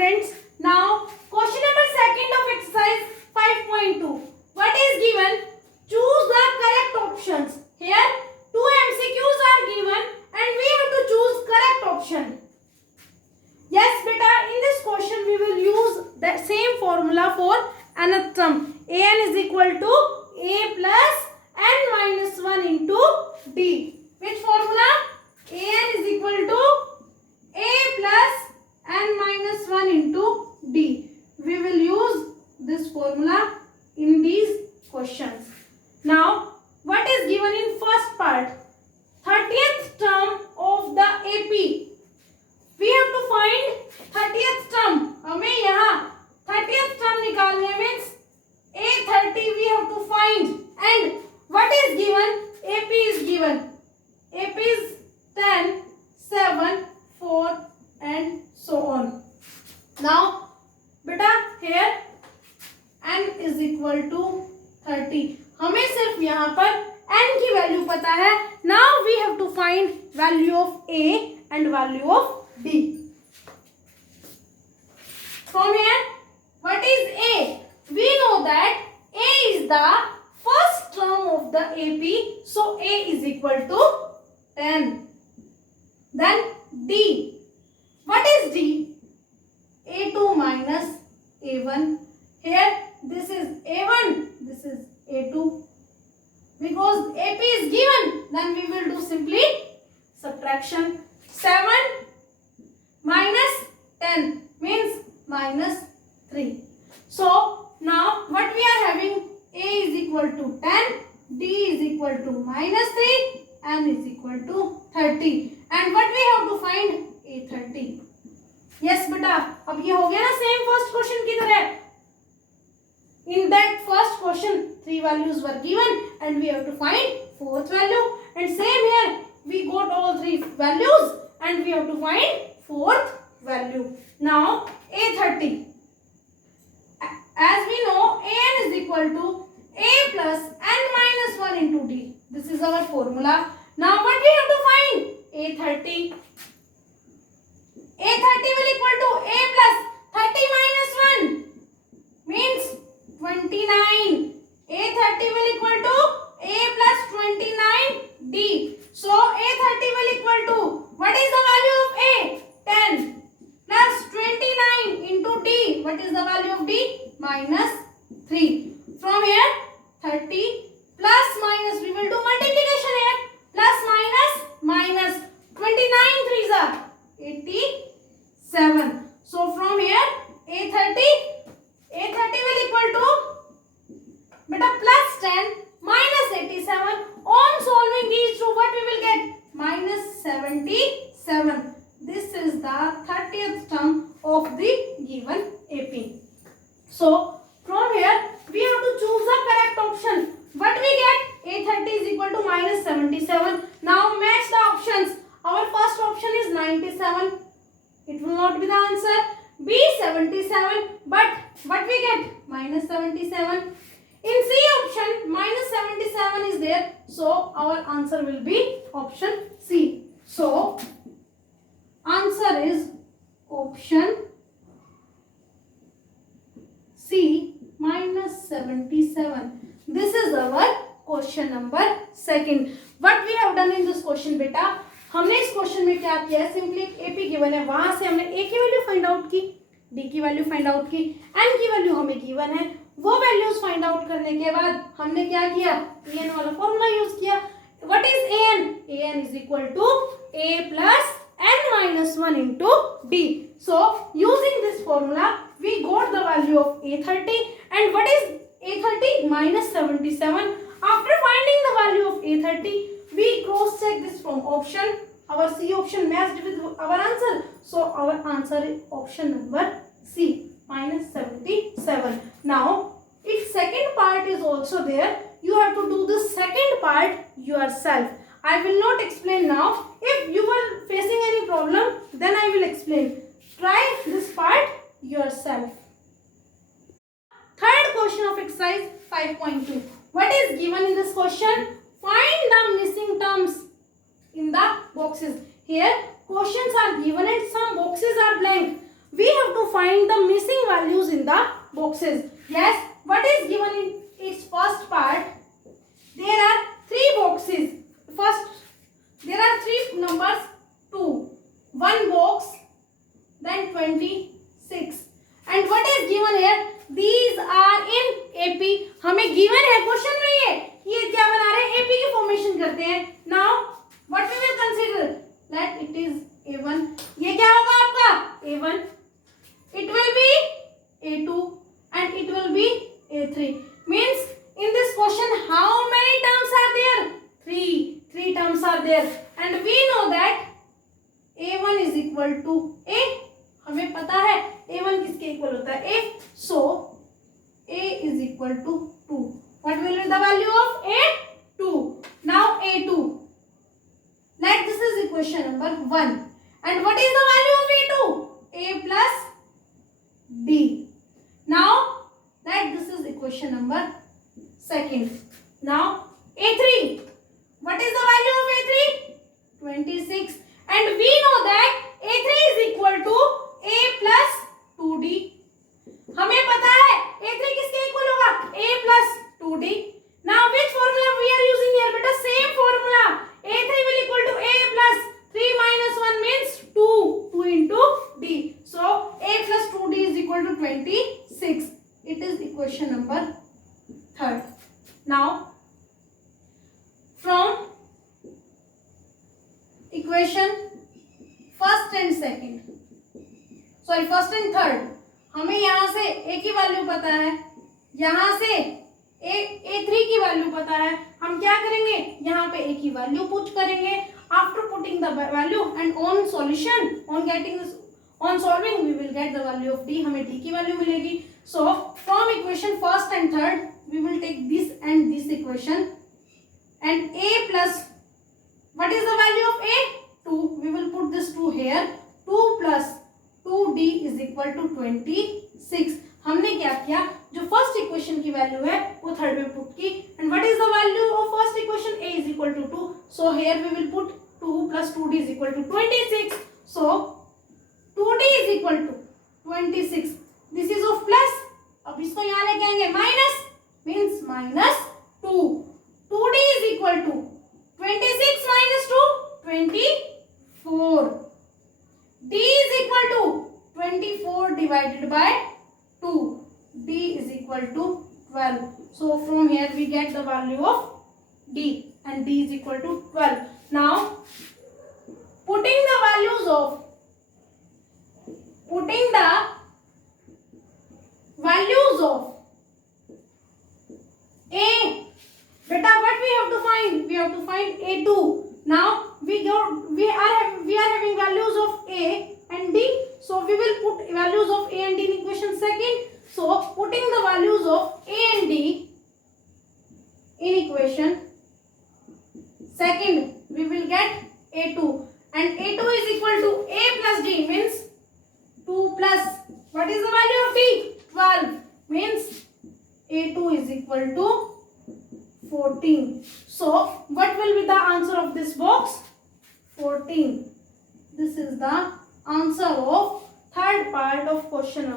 students. Now question number second of exercise 5.2. What is given? Choose the correct options. Here two MCQs are given and we have to choose correct option. Yes beta, in this question we will use the same formula for nth term. An is equal to a plus n minus 1 into d. Which formula? An is equal to a plus n minus 1 into d. We will use this formula in these questions. Now, what is given in first part? 30th term of the AP. We have to find 30th term. हमें यहाँ 30th term निकालने means A30 we have to find. And what is given? AP is given. AP is 10, 7, 4 and so on. Now, beta here n is equal to 30. हमें सिर्फ यहाँ पर n की value पता है. Now we have to find value of A and value of D. From here, what is A? We know that A is the first term of the AP. So A is equal to 10. Then D. What is D? A2 minus A1. Here this is A1, this is A2. Because AP is given, then we will do simply subtraction. 7 minus 10 means minus 3. So now what we are having? A is equal to 10, D is equal to minus 3, N is equal to 30. And what we have to find? A30. Yes beta, अब ये हो गया ना same first question की तरह. In that first question, 3 values were given and we have to find 4th value. And same here, we got all 3 values and we have to find 4th value. Now, A30. As we know, An is equal to A plus n minus 1 into D. This is our formula. Now, what we have to find? A30. A30 will equal to A plus 30 minus 1 means 29. A30 will equal to A plus 29 D. So A30 will equal to, what is the value of A? 10 plus 29 into D. What is the value of D? Minus 3. From here 30 plus minus, we will do multiplication here. Plus minus minus 29 threes are 87. So from here A30 will equal to beta plus 10 minus 87. On solving these two, what we will get? Minus 77. This is the 30th term of the given AP. So from here we have to choose the correct option. What we get? A30 is equal to minus 77. Now match the options. Our first option is 97. It will not be the answer. B 77. But what we get? Minus 77. In C option, minus 77 is there. So our answer will be option C. So answer is option C, minus 77. This is our question number second. What we have done in this question beta, हमने इस question में क्या किया है? Simply AP given है, वहां से हमने A की वैल्यू फाइंड आउट की, D की वैल्यू फाइंड आउट की, N की वैल्यू हमें गिवन है. वो वैल्यूज फाइंड आउट करने के बाद हमने क्या किया? An वाला फॉर्मूला यूज किया. What is An? An is equal to A plus n minus 1 into D. So using this formula, we got the value of A30. And what is A30? Minus 77. After finding the value of A30, we cross check this from option. Our C option matched with our answer. So our answer is option number C, minus 77. Now its second part is also there. You have to do the second part yourself. I will not explain now. If you are facing any problem, then I will explain. Try this part yourself. Third question of exercise 5.2. What is given in this question? Find the missing terms in the boxes. Here questions are given and some boxes are blank. We have to find the missing values in the boxes. Yes, what is given in its first part? There are 3 boxes. First, there are 3 numbers, 2, 1 box, then 26. And what is given here? These are in AP. हमें given है question में ये क्या बना रहे हैं? AP की formation करते हैं. Now what we will consider that it is A1. ये क्या होगा आपका? A1. It will be A2 and it will be A3. Means in this question how many terms are there? 3 terms are there and we know that A1 is equal to A. हमें पता है A1 किसके equal होता है? A. So A is equal to 2. What will be the value of A? 2. Now A2. Let this is equation number 1. And what is the value of A2? A plus B. Now let this is equation number 2. Now A3. What is the value of A3? 26. And we know that A3 is equal to A plus 2D. हमें पता है A3 किसके equal होगा? A plus 2D. Now which formula we are using here? बेटा same formula. A3 will equal to A plus 3 minus 1 means 2. 2 into D. So A plus 2D is equal to 26. It is equation number 3. Now from equation first and third हमें यहाँ से A की value पता है, यहाँ से A3 की value पता है. हम क्या करेंगे? यहाँ पे A की वैल्यू पुट करेंगे. After putting the value and on solution, on solving we will get the value of D. हमें D की वैल्यू मिलेगी. So from equation first and third we will take this and this equation and A plus, what is the value of A? 2. We will put this 2 here. 2 plus 2D is equal to 26. हमने क्या किया? जो first equation की value है वो third में put की. And what is the value of first equation? A is equal to 2. So here we will put 2 plus 2D is equal to 26. So 2D is equal to 26. This is of plus. अब इसको यहाँ लेके आएंगे minus, means minus 2. 2D is equal to 26 minus 2, 24. D is equal to 24 divided by 2. D is equal to 12. So from here we get the value of D and D is equal to 12. Now putting the values of A. Beta, what we have to find? We have to find A2. Now we are having values of A and D. So we will put values of A and D in equation second. So putting the values of A and D in equation second, we will get A2. And A2 is equal to A plus D means 2 plus. What is the value of D? 12 means A2 is equal to 14. So what will be the answer of this box? 14. This is the answer of first part of question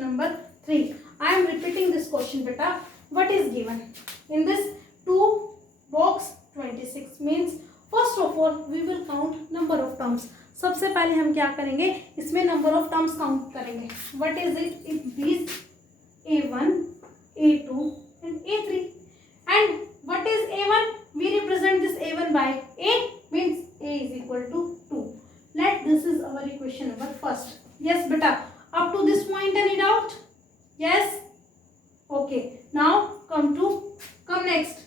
number 3. I am repeating this question beta. What is given in this 2 box 26 means first of all we will count number of terms. सबसे पहले हम क्या करेंगे? इसमें number of terms count करेंगे. What is it? It is A1, A2 and A3. And what is A1? We represent this A1 by A, means A is equal to 2. Let this is our equation number first. Yes beta, up to this point any doubt? Yes? Okay. Now come next.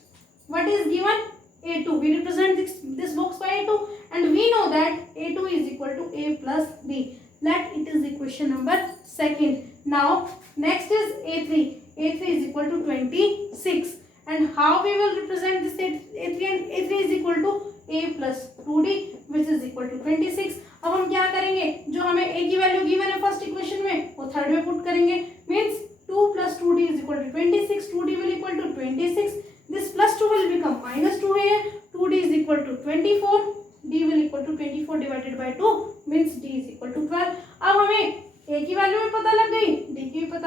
What is given? A2. We represent this box by A2 and we know that A2 is equal to A plus B. Let it is equation number second. Now next is A3. A3 is equal to 26. And how we will represent this A3 and A3 is equal to A plus 2D which is equal to 26. अब हम क्या करेंगे? जो हमें A की value given है first equation में वो थर्ड में पुट करेंगे. Means 2 plus 2D is equal to 26. 2D will equal to 26. This plus 2 will become minus 2 here. 2D is equal to 24. D will equal to 24 divided by 2 means D is equal to 12. अब हमें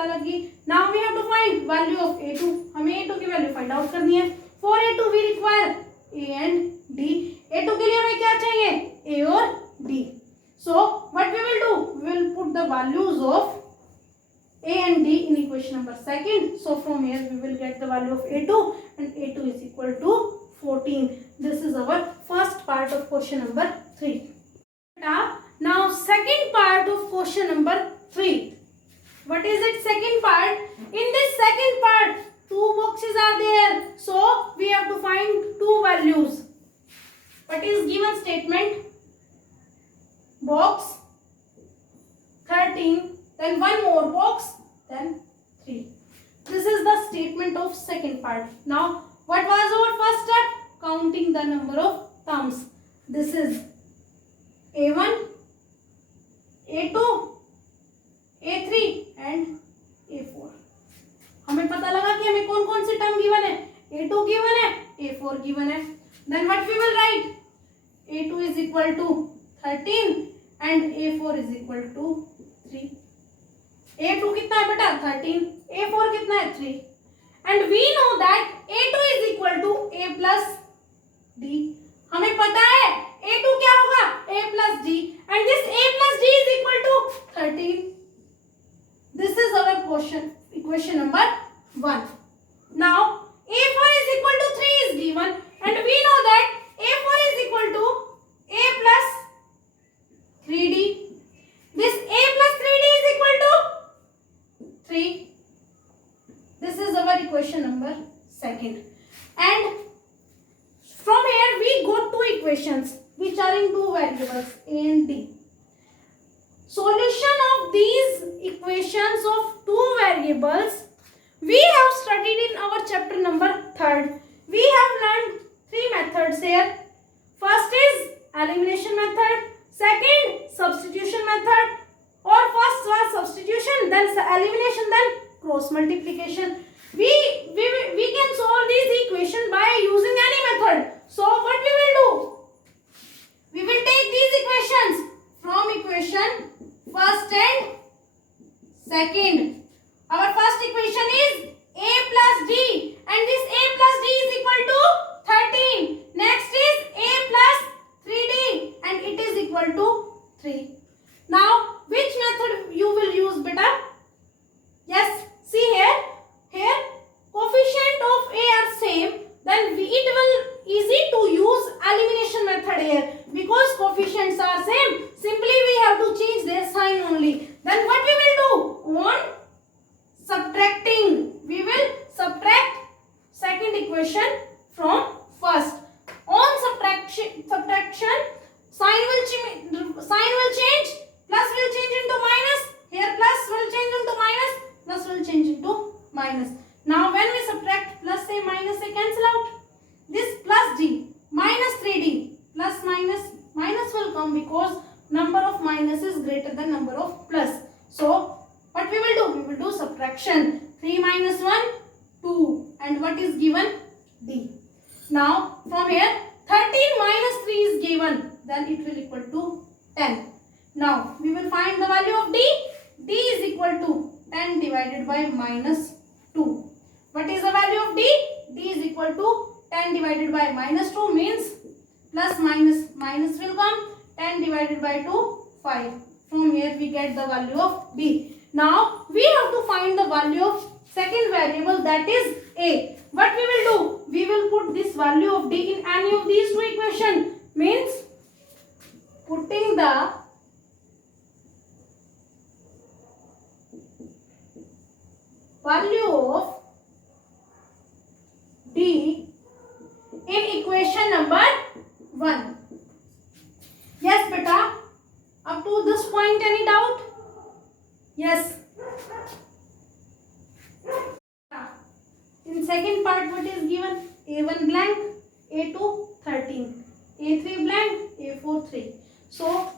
पता लगी. Now we have to find value of A2. हमें A2 की value find out करनी है. For A2 we require A and D. A2 के लिए हमें क्या चाहिए? A और D. So what we will do? We will put the values of A and D in equation number second. So from here we will get the value of A2 and A2 is equal to 14. This is our first part of question number 3. Now second part of question number 3. What is it? Second part. In this second part, two boxes are there. So we have to find two values. What is given statement? Box 13. Then one more box, then 3. This is the statement of second part. Now, what was our first step? Counting the number of terms. This is A1, A2, A3 and A4. हमें पता लगा कि हमें कौन कौन सी term given है. A2 given है, A4 given है. Then what we will write? A2 is equal to 13 and A4 is equal to 3. A2 कितना है बेटा? 13. A4 कितना है? 3. And we know that A2 is equal to A plus D. हमें पता है A2 क्या होगा? A plus D. And this A plus D is equal to 13. This is our equation number 1. Now A4 is equal to 3 is given and we know that A4 is equal to A plus 3D. This A plus 3D is equal to 3. This is our equation number second. And from here we got two equations which are in two variables A and D. Solution of these equations of two variables we have studied in our chapter number 3rd. We have learned three methods here. First is elimination method, second substitution method, or first was substitution, then elimination, then cross multiplication. We can solve these equations by using any method. So what we will do? We will take these equations from equation first and second. Our first equation is A plus D and this A plus D is equal to 13. Next is A plus 3D and it is equal to 3. Now which method you will use beta? Yes, see here coefficient of A are same, then it will easy to use elimination method here because coefficients are same. Simply we have to change their sign only. Then what we will do? On subtracting, we will subtract second equation from first. On subtraction sign will change. Plus will change into minus. Here plus will change into minus. Plus will change into minus. Now when we subtract plus say minus say cancel out. This plus D minus 3D plus minus will come because number of minus is greater than number of plus. So what we will do? We will do subtraction. 3 minus 1 2 and what is given? D. Now from here 13 minus 3 is given, then it will equal to 10. Now we will find the value of D. D is equal to 10 divided by minus 2. What is the value of D? D is equal to 10 divided by minus 2 means plus minus will come. 10 divided by 2 5. From here we get the value of D. Now we have to find the value of second variable, that is A. What we will do? We will put this value of D in any of these two equations. Means putting the value of D in equation number 1. Yes beta, up to this point any doubt? Yes. In second part what is given? A1 blank, A2 13, A3 blank, A4 3. So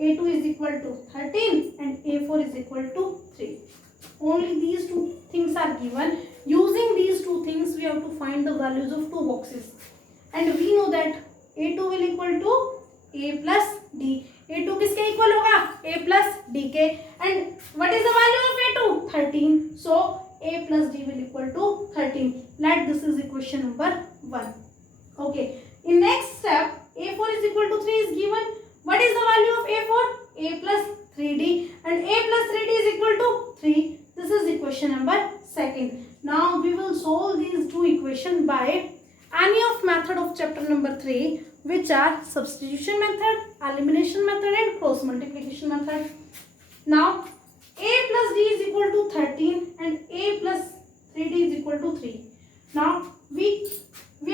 A2 is equal to 13 and A4 is equal to 3. Only these two things are given. Using these two things we have to find the values of two boxes. And we know that A2 will equal to A plus D. A2 किसके equal होगा? A plus D के. And what is the value of A2? 13. So A plus D will equal to 13. Let this is equation number 1. Okay. In next step, A4 is equal to 3 is given. What is the value of A4? A plus 3D, and A plus 3D is equal to 3. This is equation number 2. Now we will solve these two equations by any of method of chapter number 3, which are substitution method, elimination method and cross multiplication method. Now A plus D is equal to 13 and A plus 3D is equal to 3. Now we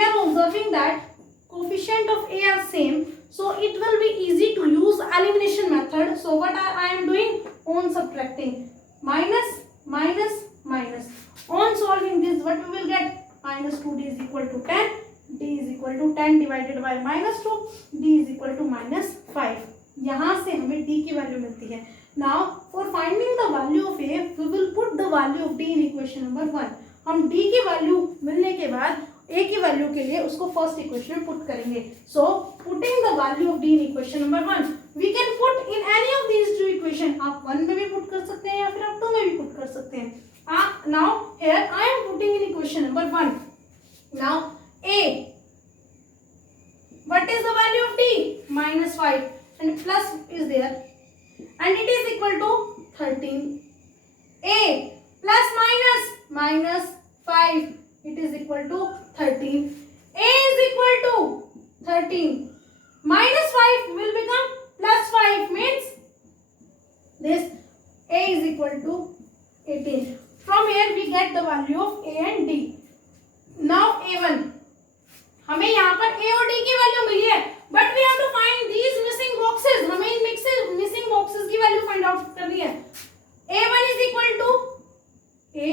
are observing that coefficient of A are same, so it will be easy to use elimination method. So what I am doing? On subtracting, minus, minus, minus. On solving this, what we will get? Minus 2D is equal to 10. D is equal to 10 divided by minus 2. D is equal to minus 5. यहाँ से हमें D की value मिलती है. Now for finding the value of A, we will put the value of D in equation number 1. हम D की value मिलने के बाद A की वैल्यू के लिए उसको फर्स्ट इक्वेशन में पुट करेंगे. So putting the value of D in equation number 1, we can put in any of these two equation. आप 1 में भी पुट कर सकते हैं या फिर आप 2 में भी पुट कर सकते हैं. Now here I am putting in equation number 1. Now A, what is the value of D? Minus 5 and plus is there and it is equal to 13. A plus minus, minus 5, it is equal to 13. A is equal to 13. Minus 5 will become plus 5, means this A is equal to 18. From here we get the value of A and D. Now A1, हमें यहाँ पर A और D की value मिली है, but we have to find these missing boxes. हमें इन missing boxes की value find out करनी है. A1 is equal to A.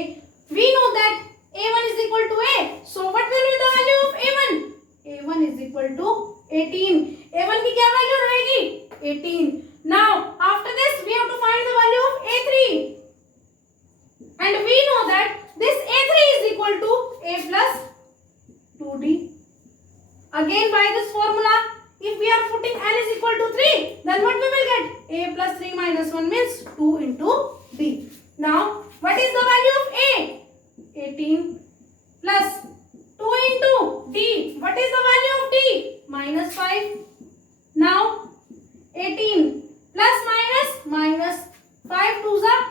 We know that A1 is equal to A. So what will be the value of A1? A1 is equal to 18. A1 की क्या value रहेगी? 18. Now after this we have to find the value of A3. And we know that this A3 is equal to A plus 2D. Again by this formula, if we are putting n is equal to 3, then what we will get? A plus 3 minus 1 means 2 into D. Now what is the value of A? 18 plus 2 into D. What is the value of D? Minus 5. Now 18 plus minus, minus 5 2s are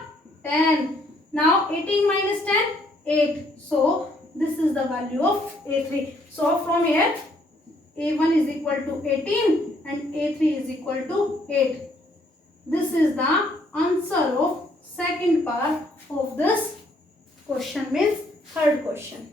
10. Now 18 minus 10, 8. So this is the value of A3. So from here A1 is equal to 18 and A3 is equal to 8. This is the answer of second part of this question, means third question.